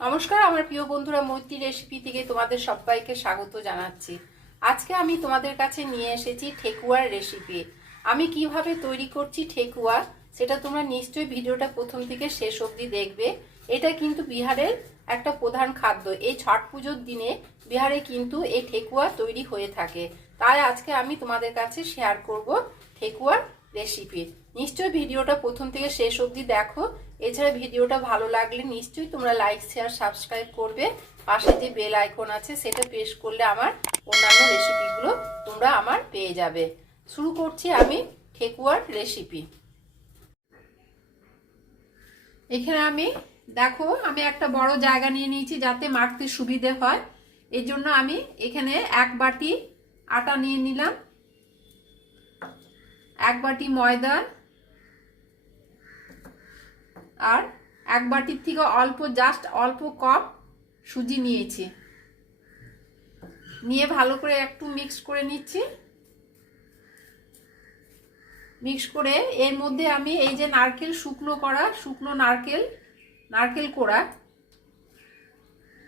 নমস্কার আমার প্রিয় বন্ধুরা, মৈত্রী রেসিপি থেকে তোমাদের সবাইকে স্বাগত জানাচ্ছি। আজকে আমি তোমাদের কাছে নিয়ে এসেছি ঠেকুয়ার রেসিপি। আমি কিভাবে তৈরি করছি ঠেকুয়া সেটা তোমরা নিশ্চয়ই ভিডিওটা প্রথম থেকে শেষ অবধি দেখবে। এটা কিন্তু বিহারের একটা প্রধান খাদ্য। এই ছট পুজোর দিনে বিহারে কিন্তু এই ঠেকুয়া তৈরি হয়ে থাকে। তাই আজকে আমি তোমাদের কাছে শেয়ার করব ঠেকুয়ার রেসিপি। নিশ্চয়ই ভিডিওটা প্রথম থেকে শেষ অবধি দেখো। এছাড়া ভিডিওটা ভালো লাগলে নিশ্চয়ই তোমরা লাইক শেয়ার সাবস্ক্রাইব করবে। পাশে যে বেল আইকন আছে সেটা প্রেস করলে আমার অন্যান্য রেসিপিগুলো তোমরা আমার পেয়ে যাবে। শুরু করছি আমি ঠেকুয়ার রেসিপি। এখানে আমি আমি একটা বড় জায়গা নিয়ে নিয়েছি যাতে মাখতে সুবিধে হয়। এই জন্য আমি এখানে 1 বাটি আটা নিয়ে নিলাম, 1 বাটি ময়দা আর 1 বাটির থেকে অল্প কম সুজি নিয়েছি। নিয়ে ভালো করে একটু মিক্স করে নিচ্ছি। মিক্স করে এর মধ্যে আমি এই যে নারকেল শুকনো নারকেল কোড়া,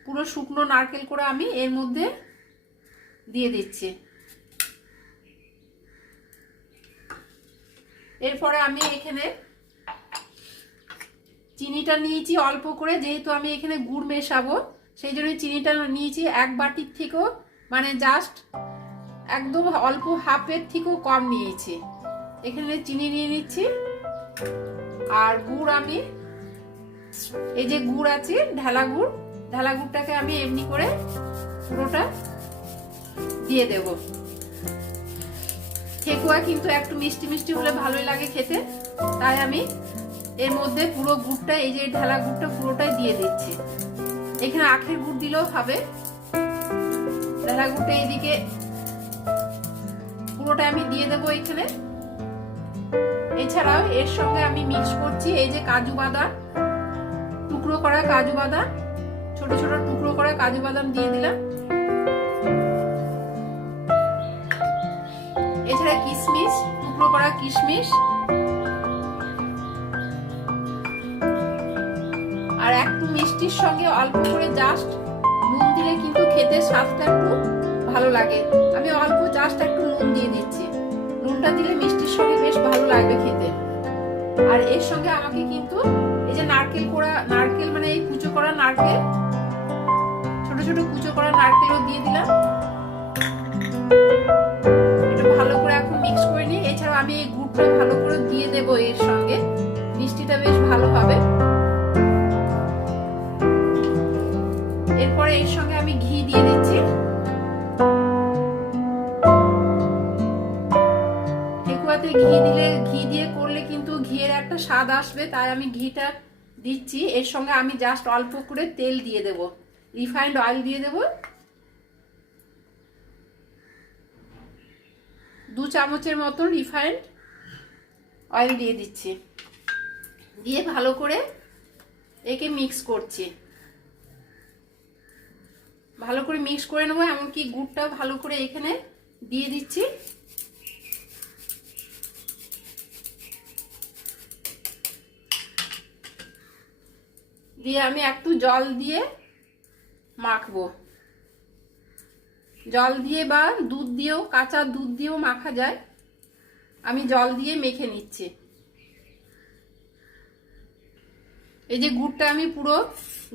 পুরো শুকনো নারকেল কোড়া আমি এর মধ্যে দিয়ে দিচ্ছি। এরপরে আমি এখানে চিনিটা নিয়েছি অল্প করে, যেহেতু আমি এখানে গুড় মেশাবো সেই জন্য চিনিটা নিয়েছি 1 বাটির থেকেও জাস্ট একদম অল্প হাফের থেকেও কম নিয়েছি। এখানে চিনি নিয়ে নিচ্ছি। আর গুড় আমি এই যে গুড় আছে ঢালা গুড়টাকে আমি এমনি করে পুরোটা দিয়ে দেব। ঠেকুয়া কিন্তু একটু মিষ্টি মিষ্টি হলে ভালোই লাগে খেতে, তাই আমি এর মধ্যে পুরো গুড়টা এই যে ঢালা গুড়টা পুরোটাই দিয়ে দিচ্ছি। এখানে আখের গুড় দিলেও হবে। ঢালা গুড়টা এইদিকে পুরোটা আমি দিয়ে দেবো এখানে। এছাড়াও এর সঙ্গে আমি মিক্স করছি এই যে কাজু বাদাম, টুকরো করা কাজু বাদাম, ছোট ছোট টুকরো করা কাজু বাদাম দিয়ে দিলাম। এছাড়া কিশমিশ, টুকরো করা কিশমিশ, আর একটু মিষ্টির সঙ্গে অল্প করে জাস্ট নুন দিলে কিন্তু খেতে স্বাদটা একটু ভালো লাগে। আমি অল্প জাস্ট একটু নুন দিয়ে দিচ্ছি। নুনটা দিলে মিষ্টির সঙ্গে বেশ ভালো লাগবে খেতে। আর এর সঙ্গে আমাকে কিন্তু এই যে নারকেল এই কুচো করা নারকেল, ছোট ছোট কুচো করা নারকেলও দিয়ে দিলাম। এটা ভালো করে এখন মিক্স করে নিই। এছাড়াও আমি এই গুড়টা ভালো করে দিয়ে দেবো এর সঙ্গে, মিষ্টিটা বেশ ভালো হবে। এরপরে এর সঙ্গে আমি ঘি দিয়ে দিচ্ছি। ঠেকুয়াতে ঘি দিয়ে করলে কিন্তু ঘিয়ের একটা স্বাদ আসবে, তাই আমি ঘিটা দিচ্ছি। এর সঙ্গে আমি জাস্ট অল্প করে তেল দিয়ে দেব, রিফাইন্ড অয়েল দিয়ে দেব। 2 চামচের মতো রিফাইন্ড অয়েল দিয়ে দিচ্ছি। দিয়ে ভালো করে একে মিক্স করছি। ভালো করে মিক্স করে নেবো। এমনকি গুড়টাও ভালো করে এখানে দিয়ে দিচ্ছি। দিয়ে আমি একটু জল দিয়ে মাখবো। জল দিয়ে বা দুধ দিয়েও, কাঁচা দুধ দিয়েও মাখা যায়। আমি জল দিয়ে মেখে নিচ্ছি। এই যে গুড়টা আমি পুরো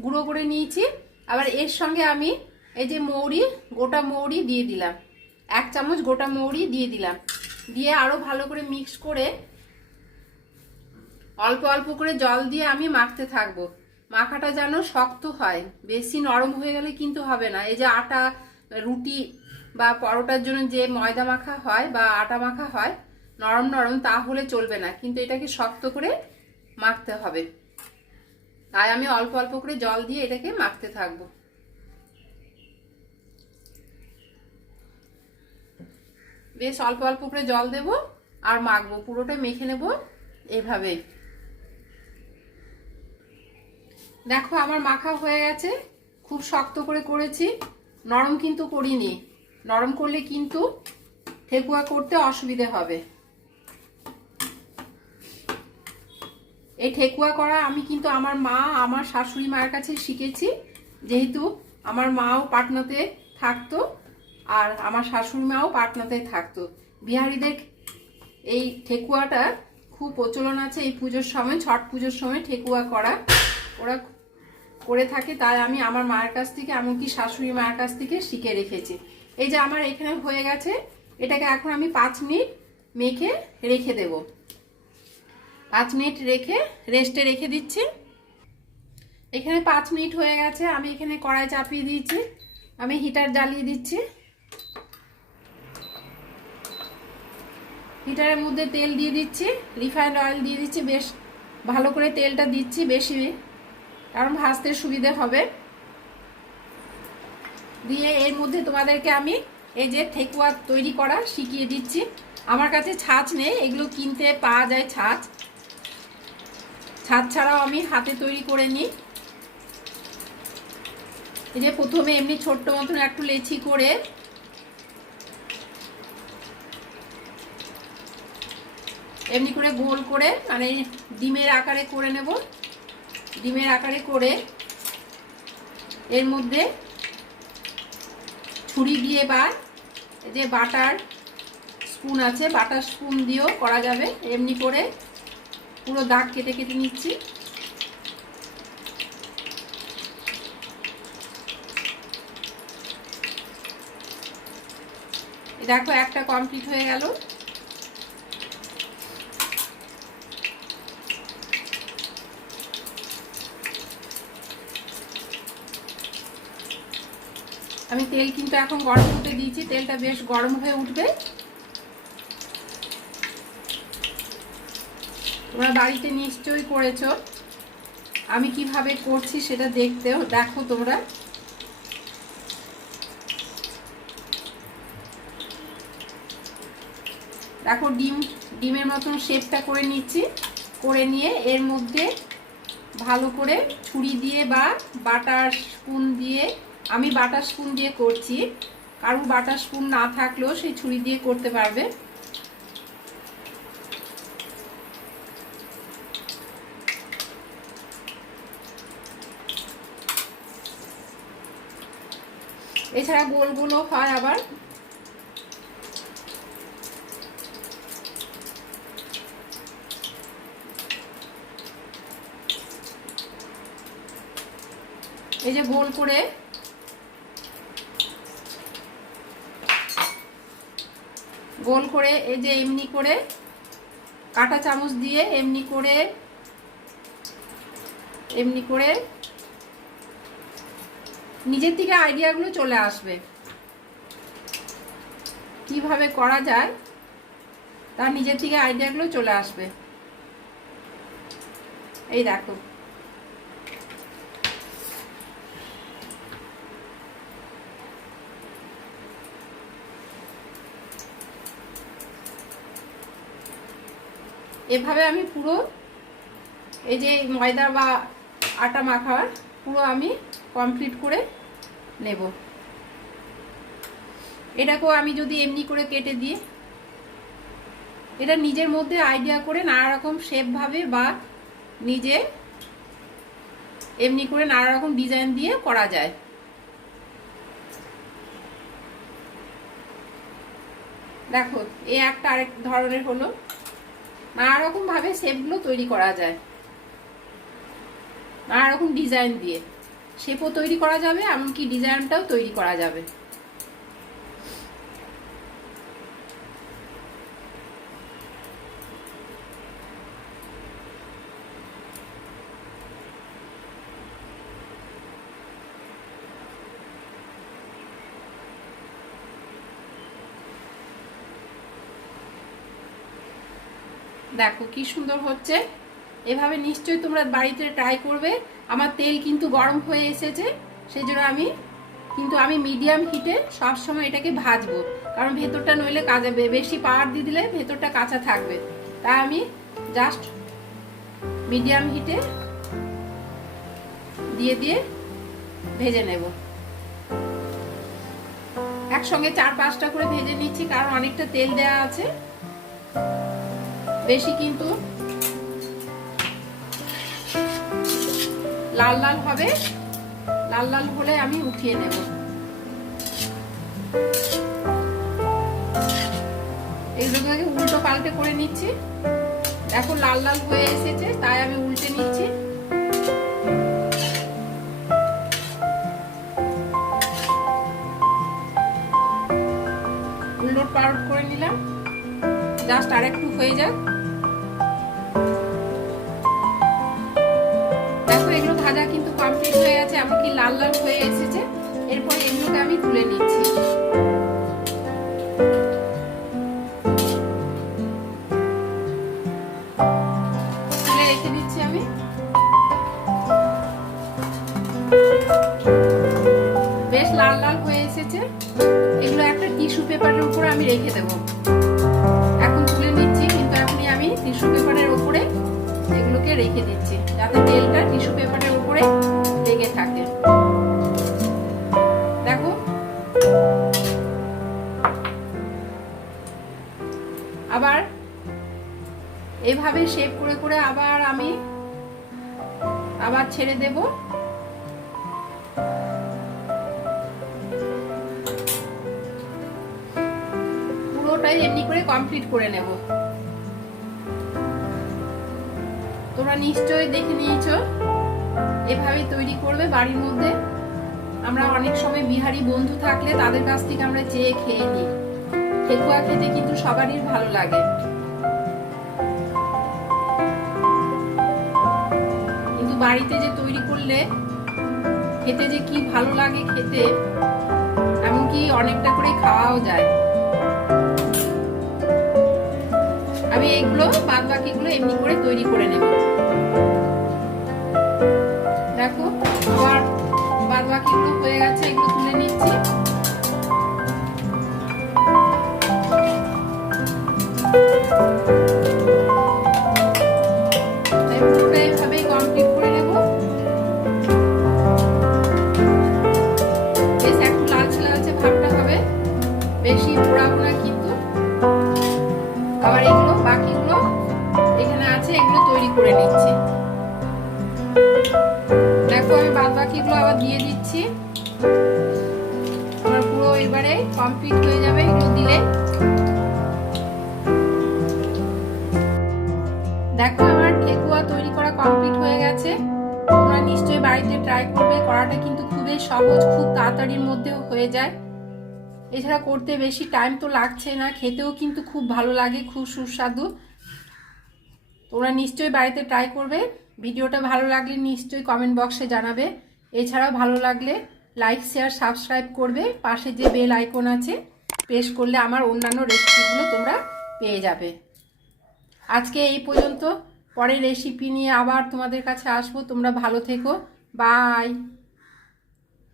গুঁড়ো করে নিয়েছি। আবার এর সঙ্গে আমি এই যে গোটা মৌরি দিয়ে দিলাম, 1 চামচ গোটা মৌরি দিয়ে দিলাম। দিয়ে আরো ভালো করে মিক্স করে অল্প অল্প করে জল দিয়ে আমি মাখতে থাকবো। মাখাটা যেন শক্ত হয়, বেশি নরম হয়ে গেলে কিন্তু হবে না। এই যে আটা, রুটি বা পরোটার জন্য যে ময়দা মাখা হয় বা আটা মাখা হয় নরম নরম, তাহলে চলবে না, কিন্তু এটাকে শক্ত করে মাখতে হবে। তাই আমি অল্প অল্প করে জল দিয়ে এটাকে মাখতে থাকবো। বেশ অল্প অল্প করে জল দেব আর মাখবো, পুরোটা মেখে নেব এইভাবে। দেখো আমার মাখা হয়ে গেছে। খুব শক্ত করে করেছি, নরম কিন্তু করিনি। নরম করলে কিন্তু ঠেকুয়া করতে অসুবিধে হবে। এই ঠেকুয়া করা আমি কিন্তু আমার মা আমার শাশুড়ি মায়ের কাছে শিখেছি, যেহেতু আমার মাও পাটনাতে থাকতো আর আমার শাশুড়ি মাও পাটনাতে থাকতো। বিহারিদের এই ঠেকুয়াটা খুব প্রচলন আছে, এই পুজোর সময়, ছট পুজোর সময় ঠেকুয়া করা ওরা করে থাকে। তাই আমি আমার মায়ের কাছ থেকে, এমনকি শাশুড়ি মায়ের কাছ থেকে শিখে রেখেছি। এই যে আমার এখানে হয়ে গেছে, এটাকে এখন আমি 5 মিনিট মেখে রেখে দেব। 5 মিনিট রেখে রেস্টে রেখে দিচ্ছি। এখানে 5 মিনিট হয়ে গেছে, আমি এখানে কড়াই চাপিয়ে দিয়েছি, আমি হিটার জ্বালিয়ে দিচ্ছি। হিটারের মধ্যে তেল দিয়ে দিচ্ছি, রিফাইন্ড অয়েল দিয়ে দিচ্ছি, বেশ ভালো করে তেলটা দিচ্ছি বেশি, কারণ ভাজতে সুবিধে হবে। দিয়ে এর মধ্যে তোমাদেরকে আমি এই যে ঠেকুয়া তৈরি করা শিখিয়ে দিচ্ছি। আমার কাছে ছাঁচ নেই, এগুলো কিনতে পাওয়া যায় ছাঁচ, ছাঁচ ছাড়াও আমি হাতে তৈরি করে নিই। এই যে প্রথমে এমনি ছোট্ট মতন একটু লেচি করে এমনি করে গোল করে, মানে ডিমের আকারে করে নেব। ডিমের আকারে করে এর মধ্যে ছুরি দিয়ে বা যে বাটার স্পুন আছে, বাটার স্পুন দিয়েও করা যাবে। এমনি করে পুরো দাগ কেটে কেটে নিচ্ছি। দেখো একটা কমপ্লিট হয়ে গেল। আমি তেল কিন্তু এখন গরম হতে দিয়েছি, তেলটা বেশ গরম হয়ে উঠবে। তোমরা বাড়িতে নিশ্চয়ই করেছো, আমি কিভাবে করছি সেটা দেখো তোমরা। দেখো ডিমের মতন শেপটা করে নিচ্ছি, করে নিয়ে এর মধ্যে ভালো করে ছুরি দিয়ে বা বাটার স্পুন দিয়ে, আমি বাটার স্পুন দিয়ে করছি, কারণ বাটার স্পুন না থাকলেও সেই ছুরি দিয়ে করতে পারবে। এছাড়া গোল গোলও হয় আবার। এই যে গোল করে এই যে এমনি করে কাঁটা চামচ দিয়ে এমনি করে নিজের থেকে আইডিয়াগুলো চলে আসবে কিভাবে করা যায়, তার নিজের থেকে আইডিয়াগুলো চলে আসবে। এই দেখো এভাবে আমি পুরো এই যে ময়দা বা আটা মাখার পুরো আমি কমপ্লিট করে নেব। এটাকেও আমি যদি এমনি করে কেটে দিই, এটা নিজের মধ্যে আইডিয়া করে নানা রকম শেপ ভাবে বা নিজে এমনি করে নানা রকম ডিজাইন দিয়ে করা যায়। দেখো এই একটা আরেক ধরনের হলো, নানা রকম ভাবে শেপগুলো তৈরি করা যায়, নানা রকম ডিজাইন দিয়ে শেপও তৈরি করা যাবে, এমনকি ডিজাইনটাও তৈরি করা যাবে। দেখো কি সুন্দর হচ্ছে। এভাবে নিশ্চয়ই তোমরা বাড়িতে ট্রাই করবে। আমার তেল কিন্তু গরম হয়ে এসেছে, সেই জন্য আমি মিডিয়াম হিটে সবসময় এটাকে ভাজবো, কারণ ভেতরটা নইলে কাঁচা, বেশি পাওয়ার দিয়ে দিলে ভেতরটা কাঁচা থাকবে। তাই আমি জাস্ট মিডিয়াম হিটে দিয়ে ভেজে নেব। একসঙ্গে 4-5টা করে ভেজে নিচ্ছি, কারণ অনেকটা তেল দেওয়া আছে, বেশি কিন্তু লাল লাল হবে, লাল লাল হলে আমি উঠিয়ে নেব। এগুলোকে উল্টো পাল্টে করে নিচ্ছি। দেখো লাল লাল হয়ে এসেছে, তাই আমি উল্টে নিচ্ছি। উলট পালট করে নিলাম, জাস্ট আর একটু হয়ে যাক। দেখো এগুলো ভাজা কিন্তু কমপ্লিট হয়ে গেছে, এমনকি লাল লাল হয়ে এসেছে। এরপর এগুলোকে আমি তুলে নিচ্ছি। তুলে রেখে দিচ্ছি আমি। বেশ লাল লাল হয়ে এসেছে। এগুলো একটা টিস্যু পেপারের উপর আমি রেখে দেব। এখন তুলে নিচ্ছি, কিন্তু এখনই আমি টিস্যু পেপারের উপরে এগুলোকে রেখে দিচ্ছি, যাতে তেলটা টিস্যু পেপারের উপরে লেগে থাকে। দেখো আবার এইভাবে শেপ করে করে আবার আমি ছেড়ে দেব। পুরোটাই এমনি করে কমপ্লিট করে নেব। তোমরা নিশ্চয়ই দেখে নিয়েছো, এভাবে তৈরি করবে বাড়ির মধ্যে। আমরা অনেক সময় বিহারি বন্ধু থাকলে তাদের কাছ থেকে আমরা চেয়ে খেয়ে নিই। ঠেকুয়া খেতে কিন্তু সবারই ভালো লাগে, কিন্তু বাড়িতে যে তৈরি করলে খেতে যে কি ভালো লাগে খেতে, এমনকি অনেকটা করে খাওয়াও যায়। আমি এইগুলো বাদ বাকিগুলো এমনি করে তৈরি করে নেব। দেখো আবার বাদ বাকিগুলো হয়ে গেছে, এগুলো তুলে নিচ্ছি। এইভাবেই কমপ্লিট করে নেব। বেশ একটু লালচে লালচে ভাবটা হবে, বেশি পোড়াবো না কিন্তু। আবার এগুলো বাকিগুলো এখানে আছে, এগুলো তৈরি করে নিচ্ছি। দেখো আমি বাদ বাকিগুলো আবার দিয়ে দিচ্ছি। আমার পুরো এবারে কমপ্লিট হয়ে যাবে এগুলো দিলে। দেখো আমার ঠেকুয়া তৈরি করা কমপ্লিট হয়ে গেছে। তোমরা নিশ্চয়ই বাড়িতে ট্রাই করবে। করাটা কিন্তু খুবই সহজ, খুব তাড়াতাড়ির মধ্যেও হয়ে যায়। এছাড়া করতে বেশি টাইম তো লাগছে না, খেতেও কিন্তু খুব ভালো লাগে, খুব সুস্বাদু। তোমরা নিশ্চয়ই বাড়িতে ট্রাই করবে। ভিডিওটা ভালো লাগলে নিশ্চয়ই কমেন্ট বক্সে জানাবে। এছাড়াও ভালো লাগলে লাইক শেয়ার সাবস্ক্রাইব করবে। পাশে যে বেল আইকন আছে প্রেস করলে আমার অন্যান্য রেসিপিগুলো তোমরা পেয়ে যাবে। আজকে এই পর্যন্ত, পরের রেসিপি নিয়ে আবার তোমাদের কাছে আসবো। তোমরা ভালো থেকো, বাই।